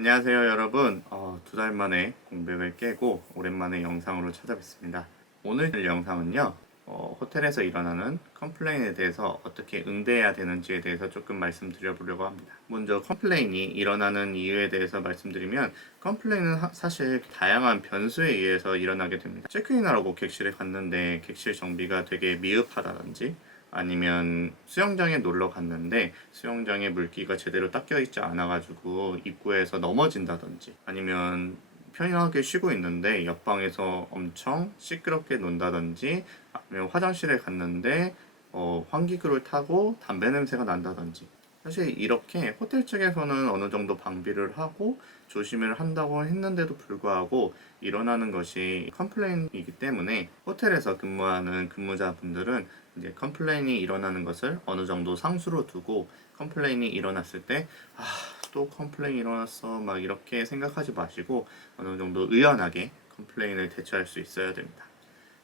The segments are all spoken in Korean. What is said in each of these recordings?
안녕하세요 여러분. 2달 만에 공백을 깨고 오랜만에 영상으로 찾아뵙습니다. 오늘 영상은요, 호텔에서 일어나는 컴플레인에 대해서 어떻게 응대해야 되는지에 대해서 조금 말씀드려보려고 합니다. 먼저 컴플레인이 일어나는 이유에 대해서 말씀드리면, 컴플레인은 사실 다양한 변수에 의해서 일어나게 됩니다. 체크인하라고 객실에 갔는데 객실 정비가 되게 미흡하다든지, 아니면 수영장에 놀러 갔는데 수영장에 물기가 제대로 닦여 있지 않아 가지고 입구에서 넘어진다든지, 아니면 편하게 쉬고 있는데 옆방에서 엄청 시끄럽게 논다든지, 아니면 화장실에 갔는데 환기구를 타고 담배 냄새가 난다든지. 사실 이렇게 호텔 측에서는 어느 정도 방비를 하고 조심을 한다고 했는데도 불구하고 일어나는 것이 컴플레인이기 때문에, 호텔에서 근무하는 근무자분들은 이제 컴플레인이 일어나는 것을 어느 정도 상수로 두고, 컴플레인이 일어났을 때 또 컴플레인 일어났어 막 이렇게 생각하지 마시고 어느 정도 의연하게 컴플레인을 대처할 수 있어야 됩니다.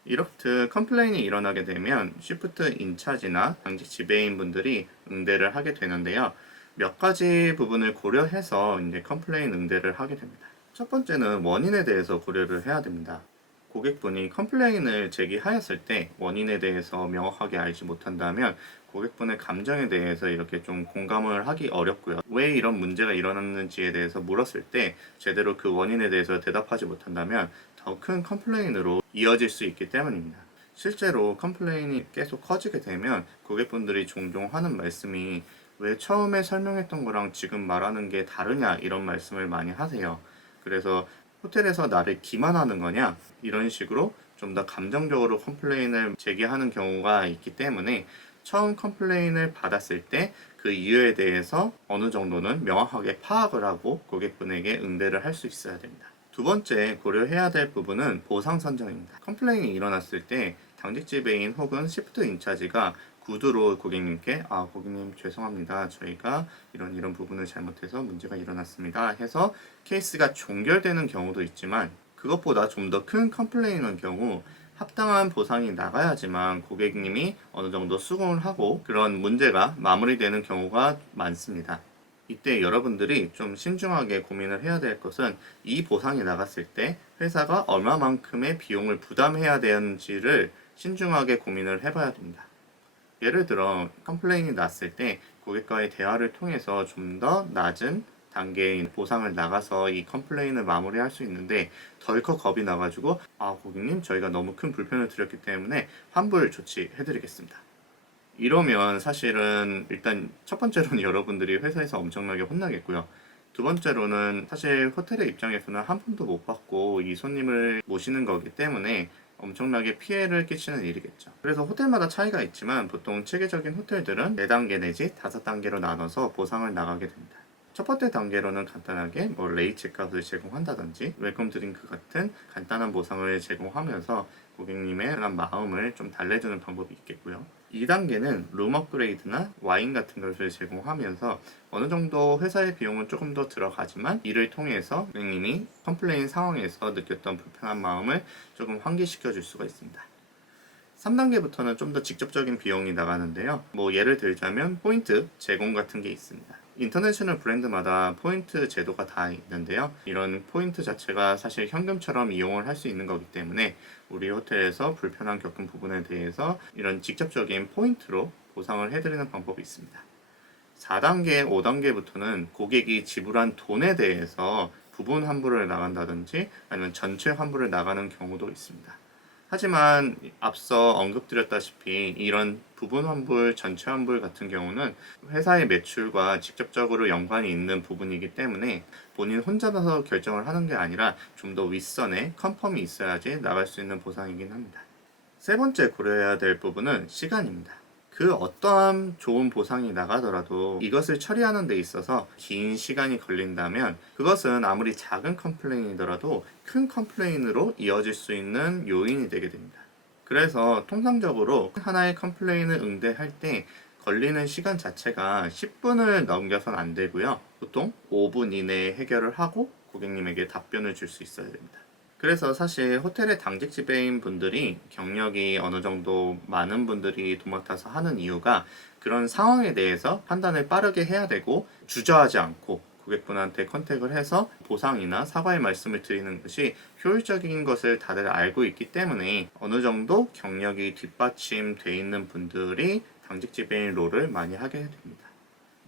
이렇듯 컴플레인이 일어나게 되면 시프트 인차지나 당직 지배인 분들이 응대를 하게 되는데요. 몇 가지 부분을 고려해서 이제 컴플레인 응대를 하게 됩니다. 첫 번째는 원인에 대해서 고려를 해야 됩니다. 고객분이 컴플레인을 제기하였을 때 원인에 대해서 명확하게 알지 못한다면 고객분의 감정에 대해서 이렇게 좀 공감을 하기 어렵고요. 왜 이런 문제가 일어났는지에 대해서 물었을 때 제대로 그 원인에 대해서 대답하지 못한다면 더 큰 컴플레인으로 이어질 수 있기 때문입니다. 실제로 컴플레인이 계속 커지게 되면 고객분들이 종종 하는 말씀이, 왜 처음에 설명했던 거랑 지금 말하는 게 다르냐, 이런 말씀을 많이 하세요. 그래서 호텔에서 나를 기만하는 거냐, 이런 식으로 좀 더 감정적으로 컴플레인을 제기하는 경우가 있기 때문에, 처음 컴플레인을 받았을 때 그 이유에 대해서 어느 정도는 명확하게 파악을 하고 고객분에게 응대를 할 수 있어야 됩니다. 두 번째 고려해야 될 부분은 보상 선정입니다. 컴플레인이 일어났을 때 당직 지배인 혹은 시프트 인차지가 구두로 고객님께, 고객님 죄송합니다, 저희가 이런 부분을 잘못해서 문제가 일어났습니다 해서 케이스가 종결되는 경우도 있지만, 그것보다 좀 더 큰 컴플레인인 경우 합당한 보상이 나가야지만 고객님이 어느 정도 수긍을 하고 그런 문제가 마무리되는 경우가 많습니다. 이때 여러분들이 좀 신중하게 고민을 해야 될 것은, 이 보상이 나갔을 때 회사가 얼마만큼의 비용을 부담해야 되는지를 신중하게 고민을 해봐야 됩니다. 예를 들어 컴플레인이 났을 때 고객과의 대화를 통해서 좀 더 낮은 단계의 보상을 나가서 이 컴플레인을 마무리할 수 있는데, 덜컥 겁이 나가지고 고객님 저희가 너무 큰 불편을 드렸기 때문에 환불 조치해드리겠습니다, 이러면 사실은 일단 첫 번째로는 여러분들이 회사에서 엄청나게 혼나겠고요. 두 번째로는 사실 호텔의 입장에서는 한 푼도 못 받고 이 손님을 모시는 거기 때문에 엄청나게 피해를 끼치는 일이겠죠. 그래서 호텔마다 차이가 있지만 보통 체계적인 호텔들은 4단계 내지 5단계로 나눠서 보상을 나가게 됩니다. 첫 번째 단계로는 간단하게 레이치 값을 제공한다든지 웰컴 드링크 같은 간단한 보상을 제공하면서 고객님의 마음을 좀 달래주는 방법이 있겠고요. 2단계는 룸 업그레이드나 와인 같은 것을 제공하면서 어느 정도 회사의 비용은 조금 더 들어가지만, 이를 통해서 고객님이 컴플레인 상황에서 느꼈던 불편한 마음을 조금 환기시켜 줄 수가 있습니다. 3단계부터는 좀 더 직접적인 비용이 나가는데요. 예를 들자면 포인트 제공 같은 게 있습니다. 인터내셔널 브랜드마다 포인트 제도가 다 있는데요. 이런 포인트 자체가 사실 현금처럼 이용을 할 수 있는 거기 때문에 우리 호텔에서 불편한 겪은 부분에 대해서 이런 직접적인 포인트로 보상을 해드리는 방법이 있습니다. 4단계, 5단계부터는 고객이 지불한 돈에 대해서 부분 환불을 나간다든지 아니면 전체 환불을 나가는 경우도 있습니다. 하지만 앞서 언급드렸다시피 이런 부분 환불, 전체 환불 같은 경우는 회사의 매출과 직접적으로 연관이 있는 부분이기 때문에 본인 혼자서 결정을 하는 게 아니라 좀 더 윗선에 컨펌이 있어야지 나갈 수 있는 보상이긴 합니다. 세 번째 고려해야 될 부분은 시간입니다. 그 어떠한 좋은 보상이 나가더라도 이것을 처리하는 데 있어서 긴 시간이 걸린다면, 그것은 아무리 작은 컴플레인이더라도 큰 컴플레인으로 이어질 수 있는 요인이 되게 됩니다. 그래서 통상적으로 하나의 컴플레인을 응대할 때 걸리는 시간 자체가 10분을 넘겨선 안 되고요. 보통 5분 이내에 해결을 하고 고객님에게 답변을 줄 수 있어야 됩니다. 그래서 사실 호텔의 당직 지배인 분들이 경력이 어느 정도 많은 분들이 도맡아서 하는 이유가, 그런 상황에 대해서 판단을 빠르게 해야 되고 주저하지 않고 고객분한테 컨택을 해서 보상이나 사과의 말씀을 드리는 것이 효율적인 것을 다들 알고 있기 때문에 어느 정도 경력이 뒷받침돼 있는 분들이 당직 지배인 롤을 많이 하게 됩니다.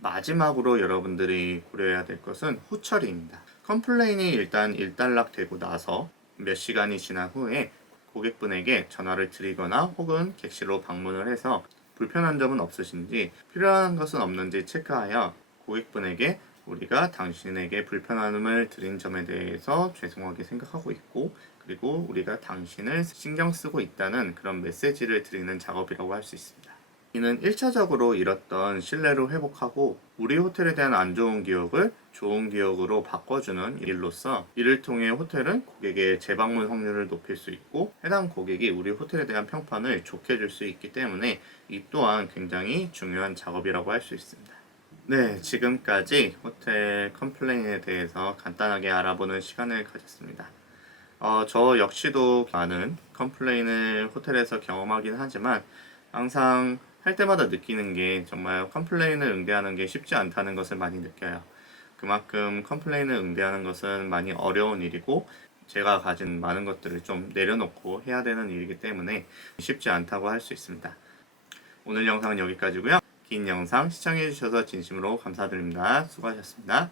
마지막으로 여러분들이 고려해야 될 것은 후처리입니다. 컴플레인이 일단 일단락되고 나서 몇 시간이 지난 후에 고객분에게 전화를 드리거나 혹은 객실로 방문을 해서 불편한 점은 없으신지 필요한 것은 없는지 체크하여 고객분에게 우리가 당신에게 불편함을 드린 점에 대해서 죄송하게 생각하고 있고 그리고 우리가 당신을 신경 쓰고 있다는 그런 메시지를 드리는 작업이라고 할 수 있습니다. 이는 1차적으로 잃었던 신뢰를 회복하고 우리 호텔에 대한 안 좋은 기억을 좋은 기억으로 바꿔주는 일로서 이를 통해 호텔은 고객의 재방문 확률을 높일 수 있고 해당 고객이 우리 호텔에 대한 평판을 좋게 줄 수 있기 때문에 이 또한 굉장히 중요한 작업이라고 할 수 있습니다. 네, 지금까지 호텔 컴플레인에 대해서 간단하게 알아보는 시간을 가졌습니다. 저 역시도 많은 컴플레인을 호텔에서 경험하긴 하지만 항상 할 때마다 느끼는 게 정말 컴플레인을 응대하는 게 쉽지 않다는 것을 많이 느껴요. 그만큼 컴플레인을 응대하는 것은 많이 어려운 일이고 제가 가진 많은 것들을 좀 내려놓고 해야 되는 일이기 때문에 쉽지 않다고 할 수 있습니다. 오늘 영상은 여기까지고요. 긴 영상 시청해주셔서 진심으로 감사드립니다. 수고하셨습니다.